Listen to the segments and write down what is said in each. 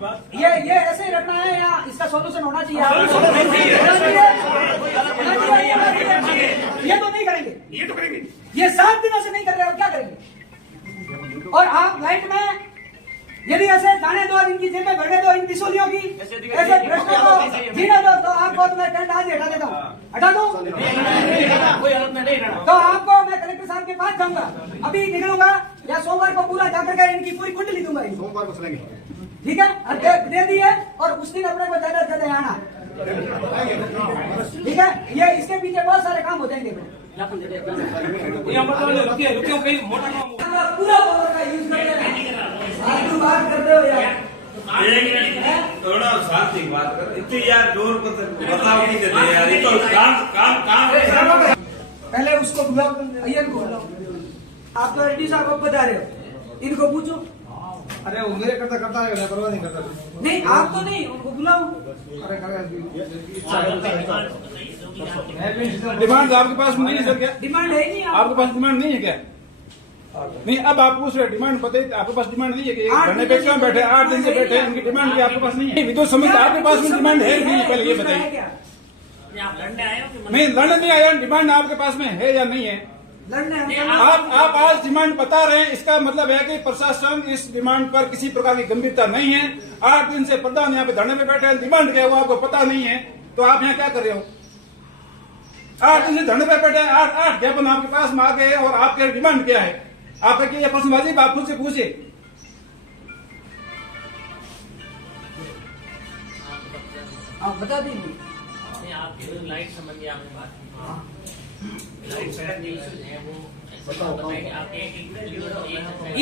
ये ऐसे ही रखना है या इसका सॉल्यूशन होना चाहिए? ये तो नहीं करेंगे, ये तो करेंगे, ये 7 दिनों से नहीं कर रहे हो, क्या करेंगे? और आप लाइट में यदि ऐसे जाने दो, इनकी जेबें भरने दो, इन तिसोलियों की ऐसे भ्रष्टों को जीने दो, तो आपको तो मैं टेंट आज ही हटा देता हूँ, हटा दो। तो आपको मैं कलेक्टर साहब के पास जाऊंगा, अभी निकलूंगा या सोमवार को पूरा जाकर के इनकी पूरी कुंडली दूंगा, सोमवार को चलेंगे, ठीक है? दे दिए और उस दिन अपने को ज्यादा से ज्यादा आना, ठीक है? ये इसके पीछे बहुत सारे काम हो जाएंगे। पूरा पावर का यूज करते बात करते हो यार, थोड़ा शांति बात कर, इतनी यार जोर को बताओ नहीं देते यार, ये तो काम पहले उसको बुलाओ, अय्यर को बुलाओ। आप तो एलडी साहब को बता रहे हो, इनको पूछो। अरे वो मेरे करता करता है, परवाह नहीं करता। नहीं आप तो नहीं, उनको बुलाओ। डिमांड आपके पास नहीं है सर? क्या डिमांड है नहीं आपके पास डिमांड नहीं है क्या? नहीं, अब आप पूछ रहे डिमांड बताइए, आपके पास डिमांड नहीं है कि धरने पे क्यों बैठे? 8 दिन से बैठे, इनकी डिमांड भी आपके पास नहीं है? तो समझ आपके पास में डिमांड है नहीं, पहले ये बताइए। नहीं लड़ने नहीं आया, डिमांड आपके पास में है या नहीं है? आप आज डिमांड बता रहे हैं, इसका मतलब है कि प्रशासन इस डिमांड पर किसी प्रकार की गंभीरता नहीं है। 8 दिन से प्रधान यहाँ पे धरने पे बैठे हैं, डिमांड क्या है वो आपको पता नहीं है, तो आप यहाँ क्या कर रहे हो? 8 दिन से धरने पे बैठे हैं, 8 ज्ञापन आपके पास में आ गए और आपके डिमांड क्या है? आप ये प्रश्नबाजी आप खुद से पूछिए। आप बता दीजिए। आपकी लाइट संबंधी आपने बात की,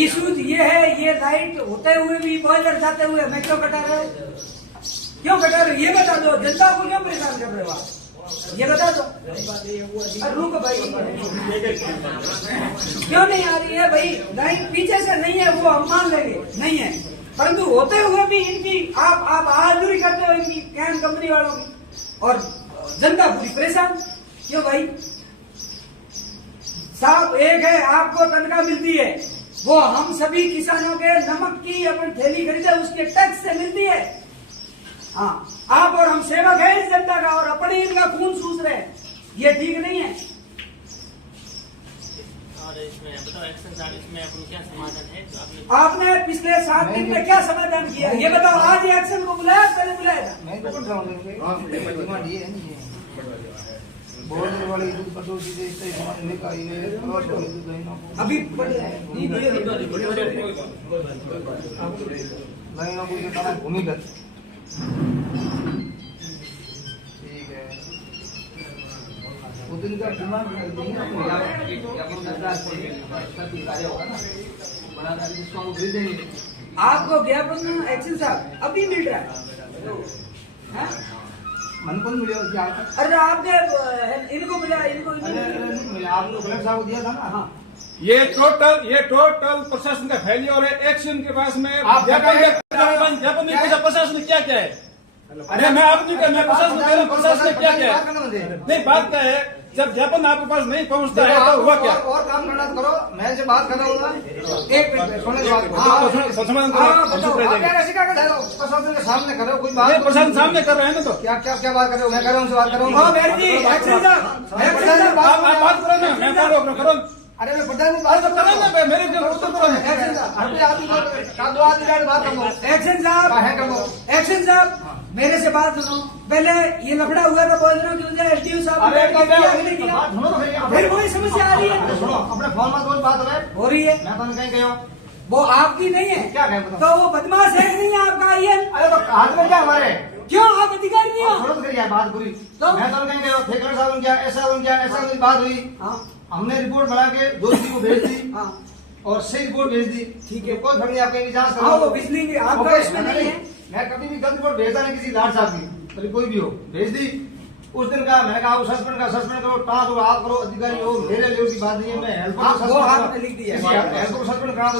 इशूज ये है, ये लाइट होते हुए भी बॉयलर जाते हुए मैं क्यों कटा रहे हो? क्यों कटा रहे हो ये बता दो, जनता को क्यों परेशान कर रहे हो आप? ये बता दो। रुको भाई, क्यों नहीं आ रही है भाई? लाइन पीछे से नहीं है वो हम मान लेंगे, नहीं है, परंतु होते हुए भी इनकी आप बहादुरी करते हो इनकी कैन कंपनी वालों की, और जनता पूरी परेशान क्यों भाई? साहब एक है आपको तनख्वाह मिलती है, वो हम सभी किसानों के नमक की अपन थैली खरीदे उसके टैक्स से मिलती है। हाँ, आप और हम सेवक है इस जनता का, और अपने इनका खून सूस रहे हैं, ये ठीक नहीं है। और इसमें बताओ एक्शन साहब, इसमें अपन क्या समाधान है जो आपने पिछले 7 दिन में क्या समाधान किया ये बताओ? आज ही एक्शन को बुलाया, पहले बुलाया था? अभी भूमिगत ठीक है, दिन का डिमांड आपको ज्ञापन एक्शन साहब अभी मिल रहा है? मन को मिले? अरे आपने इनको मिला, इनको मिला, आपने कलेक्टर साहब को दिया था ना? हाँ, ये टोटल प्रशासन का फेलियर है। एक्शन के पास में प्रशासन क्या क्या है? अरे मैं आप नहीं मैं प्रशासन ने क्या क्या है? नहीं बात क्या है, जब ज्ञापन आपके पास नहीं पहुंचता है तो हुआ क्या? और काम करना तो करो, मैं से बात कर रहा हूँ ना, एक मिनट समाधान प्रशासन के सामने करो, कोई बात प्रशासन सामने कर रहे हैं ना, तो क्या क्या क्या बात कर रहे हो? मैं कर रहा हूँ, बात कर रहा हूँ। आप बात करो ना, मैं करो। अरे मैं प्रधान को बात करो ना, मेरे उत्तर करो। एक्शन साहब मेरे से बात सुनो। पहले ये लफड़ा हुआ था बॉयलरों की वजह, एसडीओ साहब फिर वही समस्या आ रही है। सुनो, अपने फोन में बात हो रही है, मैं तो कहीं गया, वो आपकी नहीं है। क्या कहें? तो वो बदमाश है नहीं है आपका? ये अरे तो हाथ में क्या हमारे, क्यों आप अधिकारी नहीं हो? तुरंत करिए बात पूरी। तो मैं तो कहीं गया, ठेकेदार साहब क्या ऐसा बात हुई। हमने रिपोर्ट बना के दोषी को भेज दी और सही रिपोर्ट भेज दी। ठीक है, कोई फर्क नहीं, आपके जांच करो। वो बिजली की आपका इसमें नहीं है। मैं कभी भी गलत रिपोर्ट भेजता नहीं किसी लाट साहब की, कोई भी हो, भेज दी। उस दिन का मैंने कहा सस्पेंड करो, टाँग करो, आप करो, अधिकारी हो, मेरे लेवल की बात नहीं है। मैं हेल्प आपने लिख दिया, हेल्प को सस्पेंड करा दो।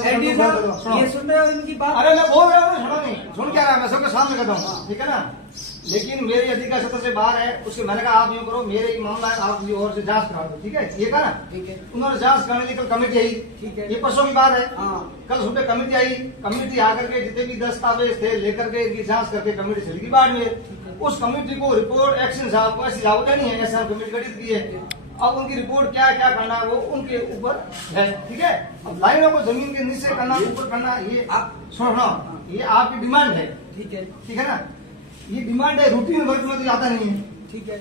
ये सुन रहे हो इनकी बात? अरे मैं बोल रहा हूँ, सुनो नहीं, सुन क्या रहा है, मैं सबके सामने करता हूँ, ठीक है ना। लेकिन मेरी अधिकार सत्र से बाहर है, उसके मैंने कहा आप यूँ करो, मेरे ही मामला है, आप और से जांच करा दो, ठीक है। ये कहा ना, ठीक है। उन्होंने जांच कराने की कल कमेटी आई, ठीक है। ये परसों की बात है। हाँ। कल सुबह कमेटी आई, कमेटी आकर के जितने भी दस्तावेज थे लेकर के इनकी जांच करके कमेटी चली गई बाद में। उस कमेटी को रिपोर्ट एक्शन साहब को ऐसी लागू नहीं है, ऐसा कमेटी गठित की है। अब उनकी रिपोर्ट क्या क्या करना है वो उनके ऊपर है, ठीक है। अब लाइनों को जमीन के नीचे करना, ऊपर करना, ये आप सुनो, ये आपकी डिमांड है, ठीक है, ठीक है ना। ये डिमांड है, रूटीन वर्क में तो जाता नहीं है, ठीक है।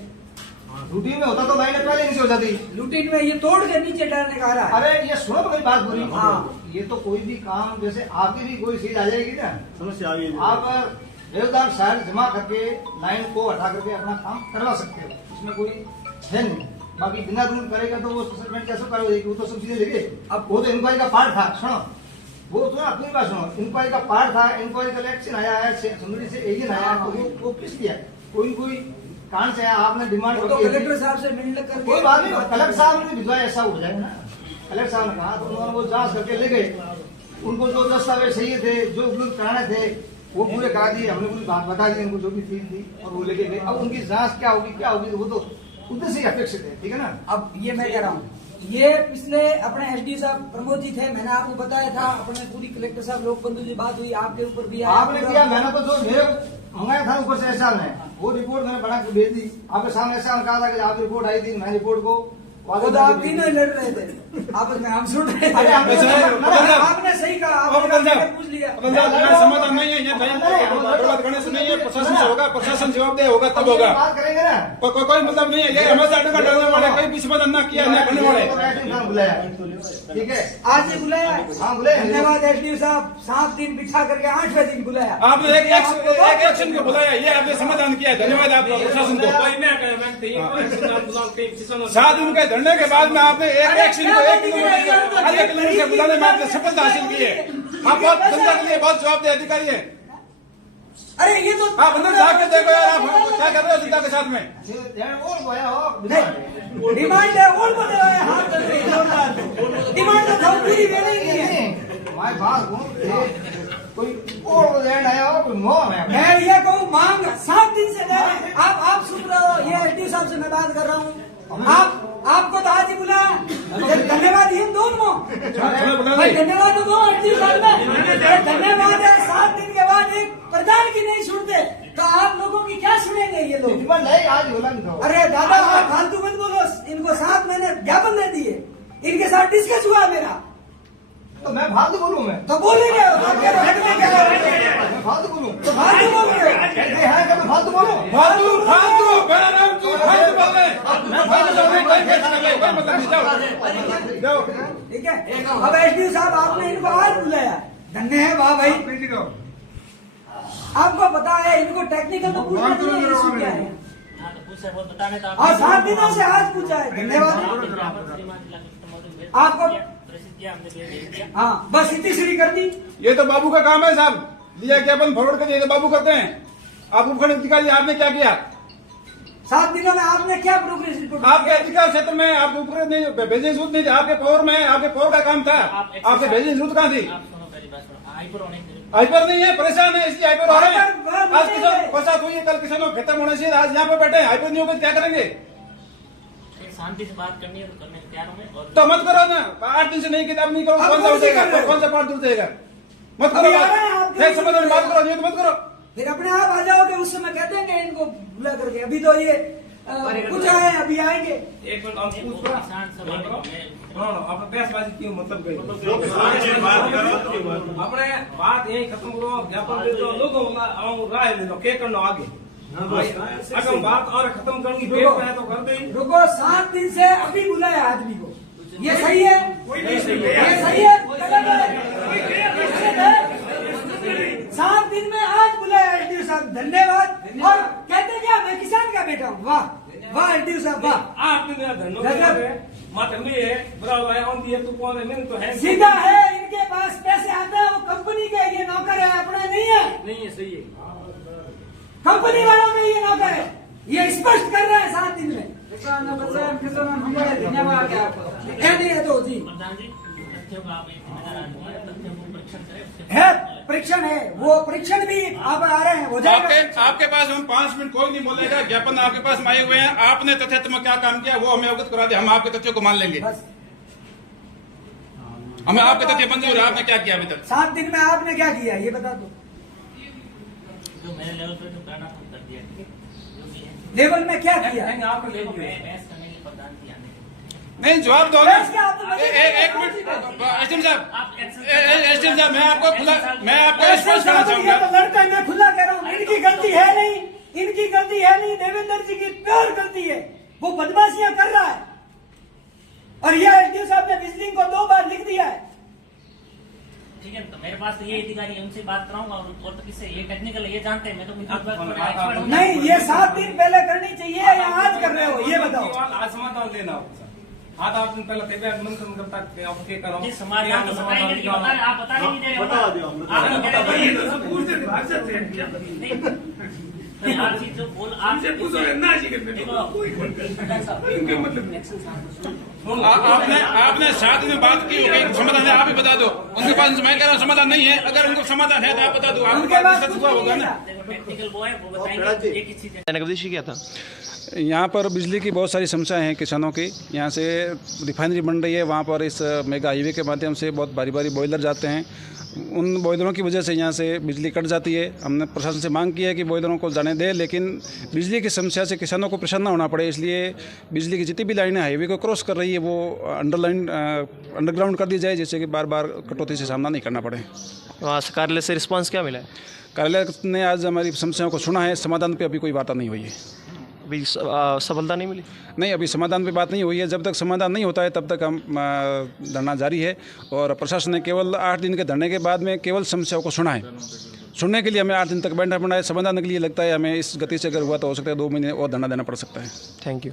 रूटीन में होता तो लाइनें पहले नीचे हो जाती। लूटिन में ये तोड़ के नीचे डालने का आ रहा है। अरे ये सुनो तो मेरी बात पूरी। हाँ। ये तो कोई भी काम, जैसे आपकी भी कोई चीज आ जाएगी ना, समस्या आ गई। आप देवदार शायर जमा करके लाइन को हटा करके अपना काम करवा सकते हो, इसमें कोई है नहीं। बाकी बिना रूल करेगा तो वो सेटलमेंट कैसे करोगे, वो तो सब चीजें लेंगे। अब वो तो इंक्वायरी का पार्ट था, सुनो वो तो अपनी बात सुनो, इंक्वायरी का पार्ट था, इंक्वायरी का इलेक्शन आया है, सुंदरी से एजेंट आया, तो वो किस लिया, कोई कारण से आया, आपने डिमांड तो कलेक्टर साहब से मिलने करके कोई बात नहीं, कलेक्टर साहब ने भिजवाया, ऐसा हो जाएगा ना। कलेक्टर साहब ने कहा तो उन्होंने वो जांच करके ले गए, उनको जो दस्तावेज चाहिए थे, जो उपलब्ध कराने थे वो पूरे करा दिए, हमने पूरी बात बता दी उनको, जो भी चीज थी, और वो लेके गए। अब उनकी जांच क्या होगी वो तो उधर से अपेक्षित है, ठीक है ना। अब ये मैं कह रहा हूँ, ये पिछले अपने एसडी साहब प्रमोद जी थे, मैंने आपको बताया था, अपने पूरी कलेक्टर साहब लोक बंधु जी बात हुई, आपके ऊपर भी आया। आपने किया, मैंने तो जो मेरे मंगाया था ऊपर से एसआर ने, वो रिपोर्ट मैंने बना के भेज दी आपके सामने। एसआर ने कहा था कि आपकी रिपोर्ट आई थी, मैं रिपोर्ट को वो तो आप तीनों ही लड़ रहे थे आपस में, हम सुन रहे अरे थे। आपने सही कहा, आपने पूछ लिया। समाधान नहीं है, यहाँ बर्बाद करने से नहीं है, प्रशासन से होगा, प्रशासन जवाबदेह होगा तब होगा। बात करेंगे ना, कोई मतलब नहीं है, ये हमें साइड का डालने वाले कोई भी समाधान ना किया ना करने वाले। बुलाया, ठीक है, आज ही बुलाया। हाँ बुलाया। धन्यवाद एसडी साहब, 7 दिन बिछा करके 8वें दिन बुलाया। आपने एक एक्शन को बुलाया, ये आपने समाधान किया, धन्यवाद आपका प्रशासन को। 7 दिन के धरने के बाद में आपने एक एक्शन को 1 किलोमीटर से बुलाने में आपने सफलता हासिल की है। आप बहुत जनता के लिए बहुत जवाबदेह अधिकारी है। अरे ये तो आप अंदर जाके देखो यार, आप क्या कर रहे हो जनता के साथ में। और बोया हो नहीं, डिमांड है और बने हुए हाथ चल रही है, डिमांड तो हम पूरी दे नहीं है। हमारे पास कोई और लेना है और कोई मोह है। मैं ये कहूँ, मांग 7 दिन से ले रहे हैं। आप सुन रहे हो, ये एसडी साहब से मैं बात कर रहा हूँ। आपको तो आज ही बुलाया, धन्यवाद इन दोनों, धन्यवाद दो एसडी साहब ने, धन्यवाद है। 7 दिन के बाद एक प्रधान की नहीं सुनते तो आप लोगों की क्या सुनेंगे ये लोग। नहीं आज बोला नहीं। अरे दादा आप फालतू मत बोलो, इनको 7 महीने ज्ञापन दे दिए, इनके साथ डिस्कस हुआ मेरा, तो मैं फालतू बोलूं, मैं तो बोलेंगे मैं फालतू बोलूं, तो फालतू बोल रहे हो। कहते हैं कि मैं फालतू बोलूं, फालतू मेरा नाम क्यों फालतू बोल रहे हैं? मैं फालतू बोल रहे कोई मतलब नहीं, जाओ। ठीक है, अब एसडी साहब आपने इनको आज बुलाया, धन्य है, वाह भाई। आपको पता है इनको टेक्निकल तो पूछना चाहिए, इशू क्या है। हाँ, तो पूछे वो बताने तो और 7 दिनों से आज पूछा है, धन्यवाद आपको। हमने भेज दिया। हाँ बस इतनी सीढ़ी कर दी। ये तो बाबू का काम है साहब, लिया ज्ञापन फॉरवर्ड कर दिया, तो बाबू करते हैं। आप उपखंड अधिकारी, आपने क्या किया? 7 दिनों में आपने क्या प्रोग्रेस रिपोर्ट? आपके अधिकार क्षेत्र में आपको उपखंड नहीं भेजने की जरूरत नहीं थी, आपके पावर में, आपके पावर का काम था, आपके भेजने की जरूरत कहाँ थी? आप सुनो पहली बात सुनो, हाइपर होने की हाइपर नहीं है, परेशान है इसलिए हाइपर हो रहे हैं। हाइपर आज किसान बरसात हुई है, कल किसानों खत्म होने से आज यहाँ पे बैठे हैं, हाइपर नहीं होगा क्या करेंगे? शांति से बात करनी है तो करने को तैयार होंगे। और तो मत करो ना, 8 दिन से नहीं किताब नहीं करो, कौन सा उठेगा, कौन सा पार्ट दूर जाएगा? मत करो, समाधान बात करो, ये तो मत करो। फिर अपने आप आ जाओगे, उस समय कह देंगे इनको बुला करके। अभी तो ये कुछ आए, अभी आएंगे। एक मिनट आप वो पूछ रहा किसान सभा में आप बहसबाजी क्यों मतलब गई? बात करो अपने बात यही खत्म करो, ज्ञापन दे दो, लोगों राय ले लो, क्या करना आगे। अगर बात और खत्म करनी है तो कर दे। रुको, 7 दिन से अभी बुलाया आदमी को, ये सही है? ये सही है? 7 दिन में आज बुलाया एसडीओ साहब, धन्यवाद। और कहते क्या, मैं किसान का बेटा हूँ। वाह वाह एसडीओ साहब, वाह। आप धन्यवाद मातमी है, बुरा है, ऑन दिए तो कौन है, मैंने तो है सीधा है, इनके पास पैसे आते हैं, वो कंपनी के ये नौकर है, अपने नहीं है। नहीं है, सही है, कंपनी वालों में ये नौकर है, ये स्पष्ट कर रहे हैं 7 दिन में। धन्यवाद क्या नहीं है तो जी प्रधान जी, तथ्यों का आप एक जिम्मेदार आदमी है, तथ्यों को परीक्षण करें, उसके है। बाद परीक्षण है, वो परीक्षण भी आप आ रहे हैं, हो जाएगा। आपके पास हम 5 मिनट कोई नहीं बोलेगा, ज्ञापन आपके पास आए हुए हैं, आपने तथ्य में क्या काम किया वो हमें अवगत करा दे, हम आपके तथ्यों को मान लेंगे। बस हमें आपके तथ्य मंजूर है, आपने क्या किया अभी तक? 7 दिन में आपने क्या किया ये बता दो। जो मेरे लेवल पे जो करना था कर दिया, ठीक है, जो भी है। लेवल में क्या किया? आपको ले देखो, मैं बहस करने की प्रदान किया नहीं। नहीं, जवाब दो। बहस क्या आप तो मजे एक मिनट एसडीएम साहब, आप एक्शन एसडीएम साहब, मैं आपको स्पष्ट करना ये चाहूंगा। तो लड़का है, मैं खुला कह रहा हूँ, इनकी गलती है नहीं, इनकी गलती है नहीं, देवेंद्र जी की प्योर गलती है, वो बदमाशियां कर रहा है। और यह एसडीओ साहब ने बिजली को 2 बार लिख दिया है। ठीक है, तो मेरे पास तो ये अधिकारी है, उनसे बात कराऊंगा। और तो किससे, ये टेक्निकल है, ये जानते हैं, मैं तो कुछ expert हूं। नहीं, ये 7 दिन पहले करनी चाहिए या आज कर रहे हो ये बताओ। आज समाधान देना होगा। हाँ तो आपने पहले तबियत मंथन करता है, आप क्या करो? जी, समाधान तो बताएंगे, लेकिन आप बता नहीं दे रहे हो। बता दो, हम आप नहीं कह रहे हो। सब पूछते हैं, भाग सकते हैं। नहीं, तो यार चीज जो बोल आपसे पूछो ना जी के आपने साथ में बात की होगी, समाधान है आप ही बता दो। उनके पास मैं कह रहा हूँ समाधान नहीं है, अगर उनको समाधान है तो आप बता दो, आपके पास डिस्कस हुआ होगा ना। देखो, टेक्निकल वो है, वो बताएंगे एक ही चीज है। यहाँ पर बिजली की बहुत सारी समस्याएं हैं किसानों की। यहाँ से रिफाइनरी बन रही है, वहाँ पर इस मेगा हाईवे के माध्यम से बहुत भारी भारी बॉयलर जाते हैं, उन बॉयलरों की वजह से यहाँ से बिजली कट जाती है। हमने प्रशासन से मांग की है कि बॉयलरों को जाने दें, लेकिन बिजली की समस्या से किसानों को परेशान ना होना पड़े, इसलिए बिजली की जितनी भी लाइनें हाईवे को क्रॉस कर रही है वो अंडरग्राउंड कर दी जाए, जिससे कि बार बार कटौती से सामना नहीं करना पड़े। वहाँ से कार्यालय से रिस्पांस क्या मिला है? कार्यालय ने आज हमारी समस्याओं को सुना है, समाधान पे अभी कोई वार्ता नहीं हुई है। अभी सफलता नहीं मिली? नहीं, अभी समाधान पे बात नहीं हुई है। जब तक समाधान नहीं होता है तब तक हम धरना जारी है, और प्रशासन ने केवल 8 दिन के धरने के बाद में केवल समस्याओं को सुना है। सुनने के लिए हमें 8 दिन तक बैठना पड़ा है। समाधान के लिए लगता है हमें इस गति से अगर हुआ तो हो सकता है 2 महीने और धरना देना पड़ सकता है। Thank you.